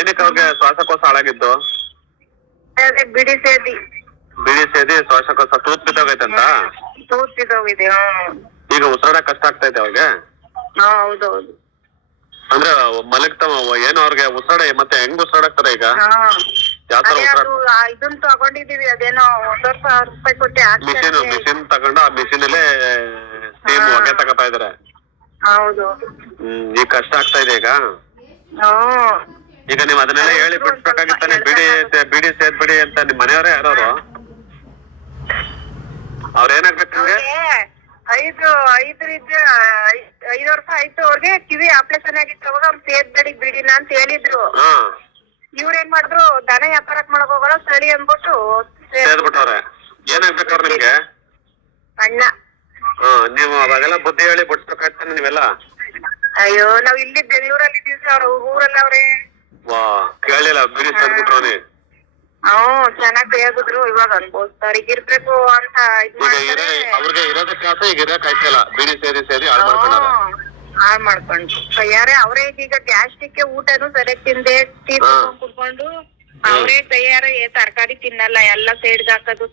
ಏನಕ್ಕೆ ಅವ್ರಿಗೆ ಶ್ವಾಸಕೋಶ ಹಾಳಾಗಿದ್ದು? ಅದೇ ಬಿಡಿ ಸೇದಿ ಶ್ವಾಸಕೋಶ ತೂತ್ ಬಿದ್ದೋಗೈತಂತ. ತೂತ್ ಬಿದ್ದೋಗಿದೆ. ಈಗ ಉಸಿರಾಡಕ್ ಕಷ್ಟ ಆಗ್ತೈತೆ ಅವ್ರಿಗೆ. ಹೌದೌದು. ಅಂದ್ರೆ ಮಲಗ್ತಾವ ಏನು ಅವ್ರಿಗೆ ಉಸಿರಾಡ ಮತ್ತೆ ಹೆಂಗ್ ಉಸಿರಾಡಕ್ತಾರೆ ಈಗ? ಯಾವ ತರ ಇದನ್ನ ತಗೊಂಡಿದೀವಿ, ಅದೇನೋ 1,000 ರೂಪಾಯಿ ಕೊಟ್ಟು ಮಿಷಿನ್ ತಗೊಂಡು ಆ ಮಿಷಿನ್ ಅಲ್ಲೇ ಸ್ಟೀಮ್ ಹೊಗೆ ತಗೋತಾ ಇದಾರೆ. ಹೌದು. ಈಗ ಕಷ್ಟ ಆಗ್ತಾ ಇದೆ ಈಗ. ಈಗ ನೀವ್ ಅದನ್ನೆಲ್ಲ ಹೇಳಿ ಬಿಡ್ಬೇಕಾಗಿತ್ತಾನೆ, ಬಿಡಿ ಸೇದ್ಬಿಡಿ ಅಂತ. ನಿಮ್ ಮನೆಯವರೇ ಯಾರವ್ರು? ಅವ್ರೇನಾಗ್ಬೇಕು ನಿಮ್ಗೆ? 5 ವರ್ಷ ಆಯ್ತು ಅವ್ರಿಗೆ ಕಿವಿ ಆಪರೇಷನ್ ಆಗಿತ್ತು. ಅವಾಗ ಅವ್ರು ಸೇದ್ಬೇಡಿ ಬಿಡಿನ ಅಂತ ಹೇಳಿದ್ರು. ಇವ್ರೇನ್ ಮಾಡಿದ್ರು, ದನ ವ್ಯಾಪಾರಕ್ ಮಾಡಕ್ ಹೋಗೋಣ ಸರಿ ಅಂದ್ಬಿಟ್ಟು ಸೇದ್ಬಿಟ್ಟವ್ರೆ. ಏನಾಗ್ಬೇಕು ಅವ್ರ ನಿಮ್ಗೆ? ಅಣ್ಣ. ನೀವು ಅವಾಗೆಲ್ಲ ಬುದ್ಧಿ ಹೇಳಿ ಬಿಡ್ಸ್ಬೇಕಾಗ್ತಾನೆ ನೀವೆಲ್ಲ. ಅಯ್ಯೋ, ನಾವ್ ಇಲ್ಲಿ ಬೆಂಗಳೂರಲ್ಲಿ ಇದೀವಿ ಸರ್, ಊರಲ್ಲ ಅವ್ರೆ. ವಾ, ಕೇಳಿಲ್ಲ ಬಿಡಿ ಸೇದ್ಬಿಟ್ರು. ಚೆನ್ನಾಗ್ ಬೇಗಿದ್ರು, ಇವಾಗ ಅನ್ಬೋಸ್ತಾರೆ. ಈಗ ಇರ್ಬೇಕು ಅಂತ ಅವ್ರಿಗೆ ಇರೋದಕ್ಕೆ ಆತ ಈಗ ಇರಕ್ ಆಯ್ತಲ್ಲ. ಬಿಡಿ ಸೇದಿ ಹಾಳ್ ಮಾಡ್ಕೊಂಡು ಯಾರೇ ಅವ್ರೇ. ಈಗ ಗ್ಯಾಸ್ಟ್ರಿಕ್ ಊಟನು ಸರಿಯಾಗಿ ತಿಂದೆ ಕುಡ್ಕೊಂಡು ಅವ್ರೇ ತಯಾರ ತರಕಾರಿ ತಿನ್ನಲ್ಲ, ಎಲ್ಲ ಸೈಡ್ಗೆ ಹಾಕೋದು.